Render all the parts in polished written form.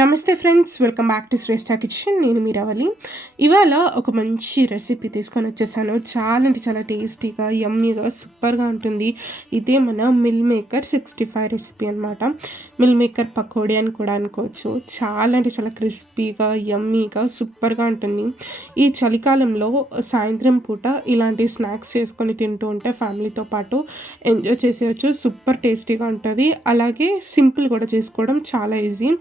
నమస్తే friends, welcome back to Shreshta kitchen. నేను మీ రవలి. ఇవాళ ఒక మంచి రెసిపీ తీసుకొని వచ్చేసాను. చాలా అంటే చాలా టేస్టీగా, యమ్మీగా, సూపర్గా ఉంటుంది. ఇదే మన మిల్ మేకర్ 65 రెసిపీ అనమాట. మిల్ మేకర్ పకోడీ అని కూడా అనుకోవచ్చు. చాలా అంటే చాలా క్రిస్పీగా, యమ్మీగా, సూపర్గా ఉంటుంది. ఈ చలికాలంలో సాయంత్రం పూట ఇలాంటి స్నాక్స్ చేసుకొని తింటూ ఉంటే ఫ్యామిలీతో పాటు ఎంజాయ్ చేసేయచ్చు. సూపర్ టేస్టీగా ఉంటుంది. అలాగే సింపుల్ కూడా చేసుకోవడం చాలా ఈజీ.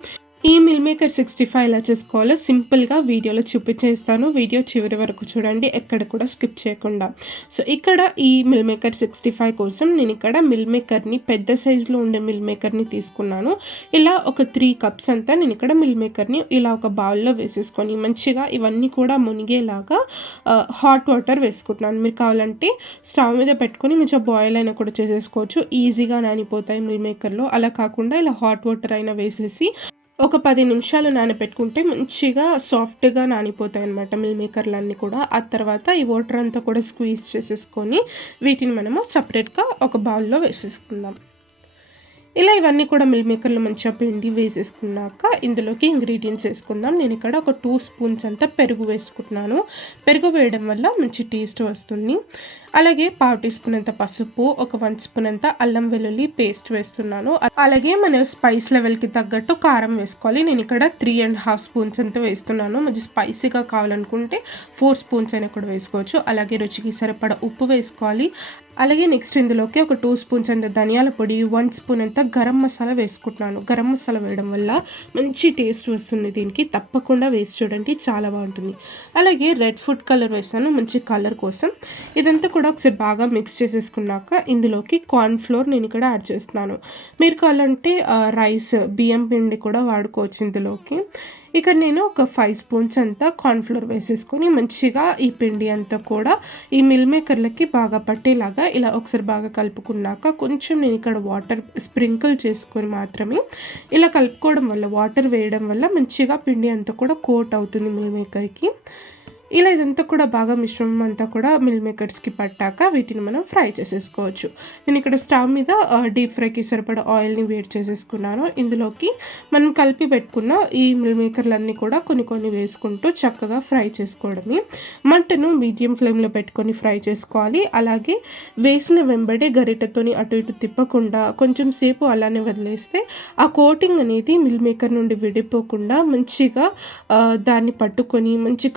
ఈ మిల్ మేకర్ 65 ఎలా చేసుకోవాలో సింపుల్గా వీడియోలో చూపించేస్తాను. వీడియో చివరి వరకు చూడండి, ఎక్కడ కూడా స్కిప్ చేయకుండా. సో ఇక్కడ ఈ మిల్ మేకర్ 65 కోసం నేను ఇక్కడ మిల్ మేకర్ని, పెద్ద సైజులో ఉండే మిల్ మేకర్ని తీసుకున్నాను. ఇలా ఒక 3 కప్స్ అంతా నేను ఇక్కడ మిల్ మేకర్ని ఇలా ఒక బౌల్లో వేసేసుకొని మంచిగా ఇవన్నీ కూడా మునిగేలాగా హాట్ వాటర్ వేసుకుంటున్నాను. మీరు కావాలంటే స్టవ్ మీద పెట్టుకొని మంచిగా బాయిల్ అయినా కూడా చేసేసుకోవచ్చు. ఈజీగా నానిపోతాయి మిల్ మేకర్లో. అలా కాకుండా ఇలా హాట్ వాటర్ అయినా వేసేసి ఒక 10 నిమిషాలు నానబెట్టుకుంటే మంచిగా సాఫ్ట్గా నానిపోతాయి అన్నమాట మిల్ మేకర్లన్నీ కూడా. ఆ తర్వాత ఈ వాటర్ అంతా కూడా స్క్వీజ్ చేసేసుకొని వీటిని మనము సపరేట్గా ఒక బౌల్లో వేసేసుకుందాం. ఇలా ఇవన్నీ కూడా మిల్ మేకర్లో మంచిగా పిండి వేసేసుకున్నాక ఇందులోకి ఇంగ్రీడియంట్స్ వేసుకుందాం. నేను ఇక్కడ ఒక 2 స్పూన్స్ అంతా పెరుగు వేసుకుంటున్నాను. పెరుగు వేయడం వల్ల మంచి టేస్ట్ వస్తుంది. అలాగే 1/2 టీ స్పూన్ అంత పసుపు, ఒక 1 స్పూన్ అంత అల్లం వెల్లుల్లి పేస్ట్ వేస్తున్నాను. అలాగే మన స్పైస్ లెవెల్కి తగ్గట్టు కారం వేసుకోవాలి. నేను ఇక్కడ 3.5 స్పూన్స్ అంతా వేస్తున్నాను. మంచి స్పైసీగా కావాలనుకుంటే 4 స్పూన్స్ అయినా కూడా వేసుకోవచ్చు. అలాగే రుచికి సరిపడా ఉప్పు వేసుకోవాలి. అలాగే నెక్స్ట్ ఇందులోకి ఒక 2 స్పూన్స్ అంత ధనియాల పొడి, 1 స్పూన్ అంత గరం మసాలా వేసుకుంటున్నాను. గరం మసాలా వేయడం వల్ల మంచి టేస్ట్ వస్తుంది. దీనికి తప్పకుండా వేసి చూడండి, చాలా బాగుంటుంది. అలాగే రెడ్ ఫుడ్ కలర్ వేసాను, మంచి కలర్ కోసం. ఇదంతా కూడా ఒకసారి బాగా మిక్స్ చేసేసుకున్నాక ఇందులోకి కార్న్ ఫ్లోర్ నేను ఇక్కడ యాడ్ చేస్తున్నాను. మీరు కావాలంటే రైస్, బియ్యం పిండి కూడా వాడుకోవచ్చు ఇందులోకి. ఇక్కడ నేను ఒక 5 స్పూన్స్ అంతా కార్న్ఫ్లోర్ వేసేసుకొని మంచిగా ఈ పిండి అంతా కూడా ఈ మిల్ మేకర్లకి బాగా పట్టేలాగా ఇలా ఒకసారి బాగా కలుపుకున్నాక కొంచెం నేను ఇక్కడ వాటర్ స్ప్రింకిల్ చేసుకొని మాత్రమే ఇలా కలుపుకోవడం వల్ల, వాటర్ వేయడం వల్ల మంచిగా పిండి అంతా కూడా కోట్ అవుతుంది మిల్ మేకర్కి. ఇలా ఇదంతా కూడా బాగా మిశ్రమం అంతా కూడా మిల్ మేకర్స్కి పట్టాక వీటిని మనం ఫ్రై చేసేసుకోవచ్చు. నేను ఇక్కడ స్టవ్ మీద డీప్ ఫ్రైకి సరిపడా ఆయిల్ని వేడి చేసేసుకున్నాను. ఇందులోకి మనం కలిపి పెట్టుకున్న ఈ మిల్ మేకర్లన్నీ కూడా కొన్ని కొన్ని వేసుకుంటూ చక్కగా ఫ్రై చేసుకోవడమే. మంటను మీడియం ఫ్లేమ్లో పెట్టుకొని ఫ్రై చేసుకోవాలి. అలాగే వేసిన వెంబడే గరిటెతోని అటు ఇటు తిప్పకుండా కొంచెం సేపు అలానే వదిలేస్తే ఆ కోటింగ్ అనేది మిల్ మేకర్ నుండి విడిపోకుండా మంచిగా దాన్ని పట్టుకొని మంచి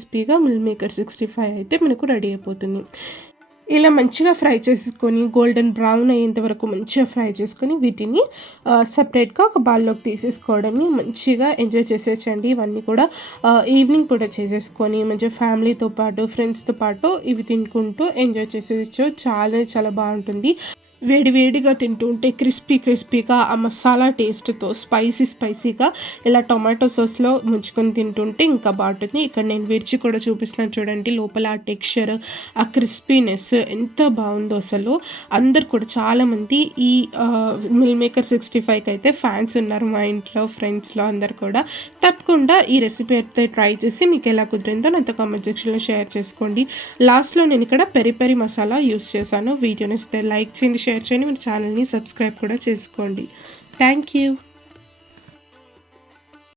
క్రిస్పీగా మిల్ మేకర్ 65 అయితే మనకు రెడీ అయిపోతుంది. ఇలా మంచిగా ఫ్రై చేసుకొని గోల్డెన్ బ్రౌన్ అయ్యేంత వరకు మంచిగా ఫ్రై చేసుకొని వీటిని సపరేట్గా ఒక బౌల్లోకి తీసేసుకోవడమే. మంచిగా ఎంజాయ్ చేసేసండి. ఇవన్నీ కూడా ఈవినింగ్ పూట చేసేసుకొని మంచిగా ఫ్యామిలీతో పాటు, ఫ్రెండ్స్తో పాటు ఇవి తినుకుంటూ ఎంజాయ్ చేసేయచ్చు. చాలా చాలా బాగుంటుంది. వేడివేడిగా తింటూ ఉంటే క్రిస్పీగా ఆ మసాలా టేస్ట్తో స్పైసీగా ఇలా టొమాటో సాస్లో ముంచుకొని తింటుంటే ఇంకా బాగుంటుంది. ఇక్కడ నేను మిర్చి కూడా చూపిస్తున్నాను చూడండి. లోపల ఆ టెక్స్చర్, ఆ క్రిస్పీనెస్ ఎంత బాగుందో అసలు. అందరు కూడా చాలామంది ఈ మిల్ మేకర్ 65కి అయితే ఫ్యాన్స్ ఉన్నారు మా ఇంట్లో, ఫ్రెండ్స్లో అందరు కూడా. తప్పకుండా ఈ రెసిపీ అయితే ట్రై చేసి మీకు ఎలా కుదిరిందో నాతో కామెంట్ సెక్షన్లో షేర్ చేసుకోండి. లాస్ట్లో నేను ఇక్కడ పెరి మసాలా యూస్ చేశాను. వీడియోని ఇస్తే లైక్ చేయండి, షేర్ చేయండి, మన ఛానల్ని సబ్స్క్రైబ్ కూడా చేసుకోండి. Thank you.